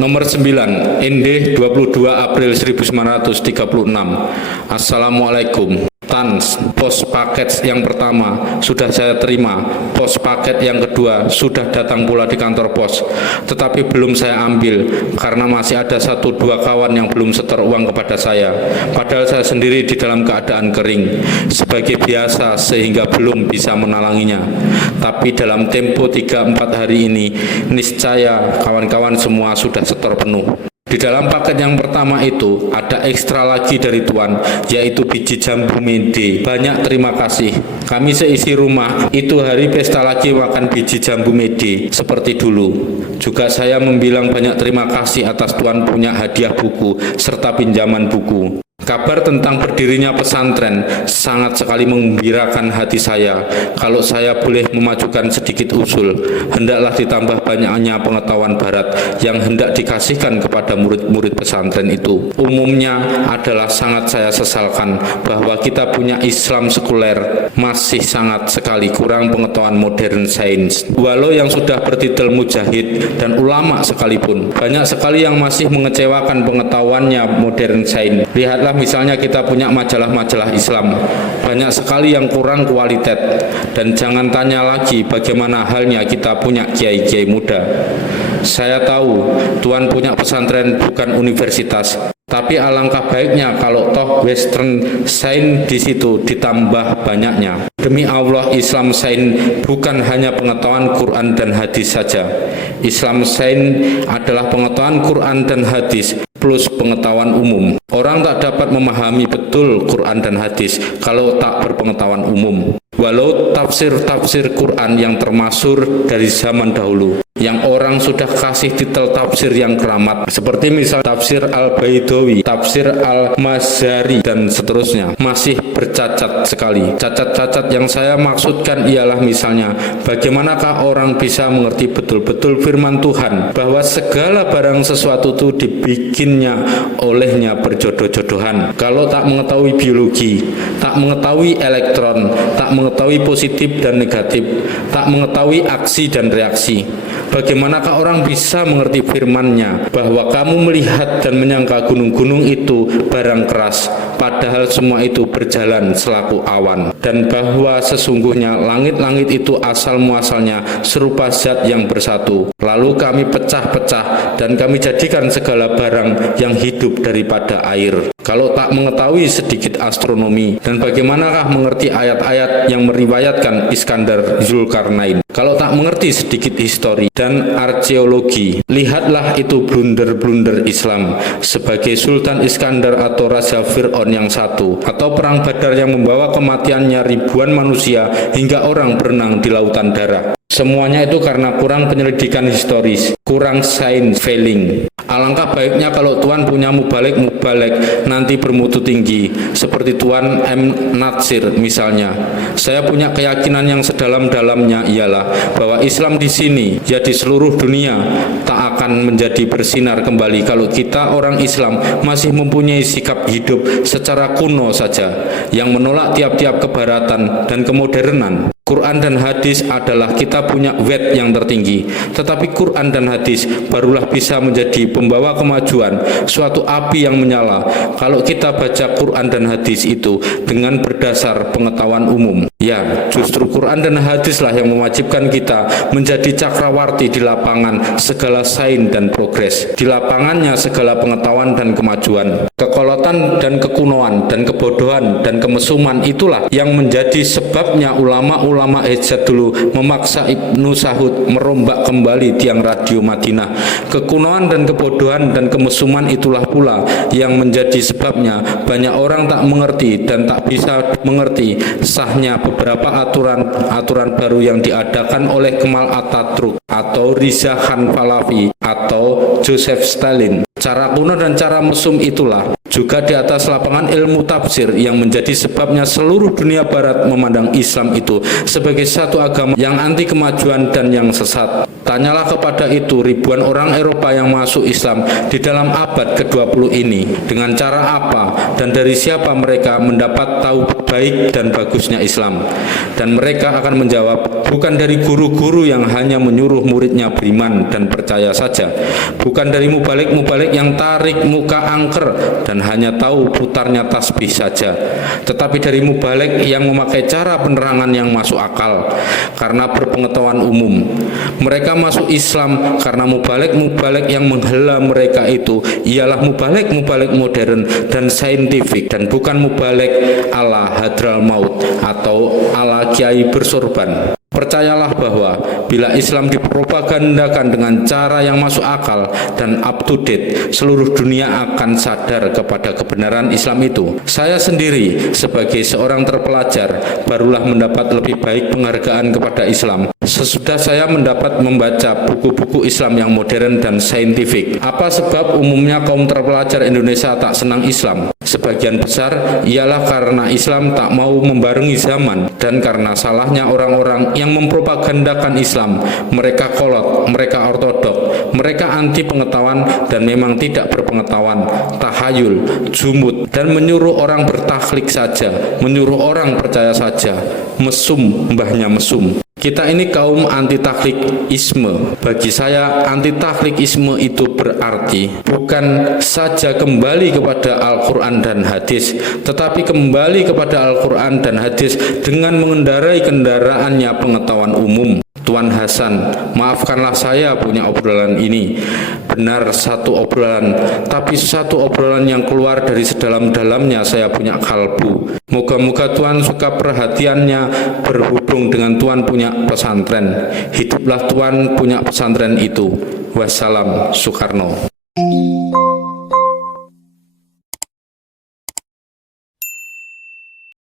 Nomor 9, ND 22 April 1936. Assalamualaikum. Tans, pos paket yang pertama sudah saya terima, pos paket yang kedua sudah datang pula di kantor pos, tetapi belum saya ambil karena masih ada 1-2 kawan yang belum setor uang kepada saya, padahal saya sendiri di dalam keadaan kering sebagai biasa sehingga belum bisa menalanginya. Tapi dalam tempo 3-4 hari ini niscaya kawan-kawan semua sudah setor penuh. Di dalam paket yang pertama itu ada ekstra lagi dari Tuan, yaitu biji jambu mede. Banyak terima kasih. Kami seisi rumah itu hari pesta lagi makan biji jambu mede seperti dulu. Juga saya membilang banyak terima kasih atas Tuan punya hadiah buku serta pinjaman buku. Kabar tentang berdirinya pesantren sangat sekali menggembirakan hati saya. Kalau saya boleh memajukan sedikit usul, hendaklah ditambah banyaknya pengetahuan barat yang hendak dikasihkan kepada murid-murid pesantren itu. Umumnya adalah sangat saya sesalkan bahwa kita punya Islam sekuler masih sangat sekali kurang pengetahuan modern sains. Walau yang sudah bertitel mujahid dan ulama sekalipun, banyak sekali yang masih mengecewakan pengetahuannya modern sains. Lihatlah misalnya kita punya majalah-majalah Islam, banyak sekali yang kurang kualitas, dan jangan tanya lagi bagaimana halnya kita punya kiai-kiai muda. Saya tahu Tuan punya pesantren bukan universitas, tapi alangkah baiknya kalau toh Western Science di situ ditambah banyaknya. Demi Allah, Islam Science bukan hanya pengetahuan Quran dan hadis saja. Islam Science adalah pengetahuan Quran dan hadis plus pengetahuan umum. Orang tak dapat memahami betul Quran dan hadis kalau tak berpengetahuan umum. Walau tafsir-tafsir Quran yang termasyhur dari zaman dahulu, yang orang sudah kasih titel tafsir yang keramat, seperti misal tafsir Al-Baidawi, tafsir Al-Mazari, dan seterusnya, masih bercacat sekali. Cacat-cacat yang saya maksudkan ialah misalnya, bagaimanakah orang bisa mengerti betul-betul firman Tuhan, bahwa segala barang sesuatu itu dibikinnya olehnya berjodoh-jodohan. Kalau tak mengetahui biologi, tak mengetahui elektron, tak mengetahui positif dan negatif, tak mengetahui aksi dan reaksi, bagaimanakah orang bisa mengerti firman-Nya bahwa kamu melihat dan menyangka gunung-gunung itu barang keras, padahal semua itu berjalan selaku awan, dan bahwa sesungguhnya langit-langit itu asal-muasalnya serupa zat yang bersatu, lalu kami pecah-pecah dan kami jadikan segala barang yang hidup daripada air. Kalau tak mengetahui sedikit astronomi, dan bagaimanakah mengerti ayat-ayat yang meriwayatkan Iskandar Zulkarnain? Kalau tak mengerti sedikit histori dan arkeologi, lihatlah itu blunder-blunder Islam sebagai Sultan Iskandar atau Raja Fir'aun yang satu, atau Perang Badar yang membawa kematiannya ribuan manusia hingga orang berenang di lautan darah. Semuanya itu karena kurang penyelidikan historis, kurang sains failing. Alangkah baiknya kalau Tuan punya mubalek nanti bermutu tinggi, seperti Tuan M. Natsir misalnya. Saya punya keyakinan yang sedalam-dalamnya ialah bahwa Islam di sini, ya di seluruh dunia, tak akan menjadi bersinar kembali kalau kita orang Islam masih mempunyai sikap hidup secara kuno saja, yang menolak tiap-tiap kebaratan dan kemodernan. Quran dan hadis adalah kita punya weight yang tertinggi, tetapi Quran dan hadis barulah bisa menjadi pembawa kemajuan, suatu api yang menyala kalau kita baca Quran dan hadis itu dengan berdasar pengetahuan umum. Ya, justru Quran dan hadislah yang mewajibkan kita menjadi cakrawarti di lapangan segala sains dan progres, di lapangannya segala pengetahuan dan kemajuan. Kekolotan dan kekunoan dan kebodohan dan kemesuman itulah yang menjadi sebabnya ulama-ulama hijaz dulu memaksa Ibnu Sahud merombak kembali tiang radio Madinah. Kekunoan dan kebodohan dan kemesuman itulah pula yang menjadi sebabnya banyak orang tak mengerti dan tak bisa mengerti sahnya beberapa aturan baru yang diadakan oleh Kemal Atatürk atau Riza Khan Pahlavi atau Joseph Stalin. Cara kuno dan cara mesum itulah juga di atas lapangan ilmu tafsir yang menjadi sebabnya seluruh dunia barat memandang Islam itu sebagai satu agama yang anti kemajuan dan yang sesat. Tanyalah kepada itu ribuan orang Eropa yang masuk Islam di dalam abad ke-20 ini, dengan cara apa dan dari siapa mereka mendapat tahu baik dan bagusnya Islam. Dan mereka akan menjawab, bukan dari guru-guru yang hanya menyuruh muridnya beriman dan percaya saja, bukan dari mubalik-mubalik yang tarik muka angker dan hanya tahu putarnya tasbih saja, tetapi dari mubalik yang memakai cara penerangan yang masuk akal karena berpengetahuan umum. Mereka masuk Islam karena mubalik-mubalik yang menghela mereka itu ialah mubalik-mubalik modern dan saintifik, dan bukan mubalik ala hadral maut atau ala kiai bersorban. Percayalah bahwa bila Islam dipropagandakan dengan cara yang masuk akal dan up to date, seluruh dunia akan sadar kepada kebenaran Islam itu. Saya sendiri sebagai seorang terpelajar barulah mendapat lebih baik penghargaan kepada Islam sesudah saya mendapat membaca buku-buku Islam yang modern dan saintifik. Apa sebab umumnya kaum terpelajar Indonesia tak senang Islam? Sebagian besar ialah karena Islam tak mau membarengi zaman dan karena salahnya orang-orang yang mempropagandakan Islam. Mereka kolot, mereka ortodok, mereka anti pengetahuan dan memang tidak berpengetahuan, tahayul, jumud, dan menyuruh orang bertakhlik saja, menyuruh orang percaya saja, mesum mbahnya mesum. Kita ini kaum anti-takhlikisme. Bagi saya, anti-takhlikisme itu berarti bukan saja kembali kepada Al-Quran dan hadis, tetapi kembali kepada Al-Quran dan hadis dengan mengendarai kendaraannya pengetahuan umum. Tuan Hasan, maafkanlah saya punya obrolan ini. Benar satu obrolan, tapi satu obrolan yang keluar dari sedalam-dalamnya saya punya kalbu. Moga-moga Tuan suka perhatiannya berhubung dengan Tuan punya pesantren. Hiduplah Tuan punya pesantren itu. Wassalam, Soekarno.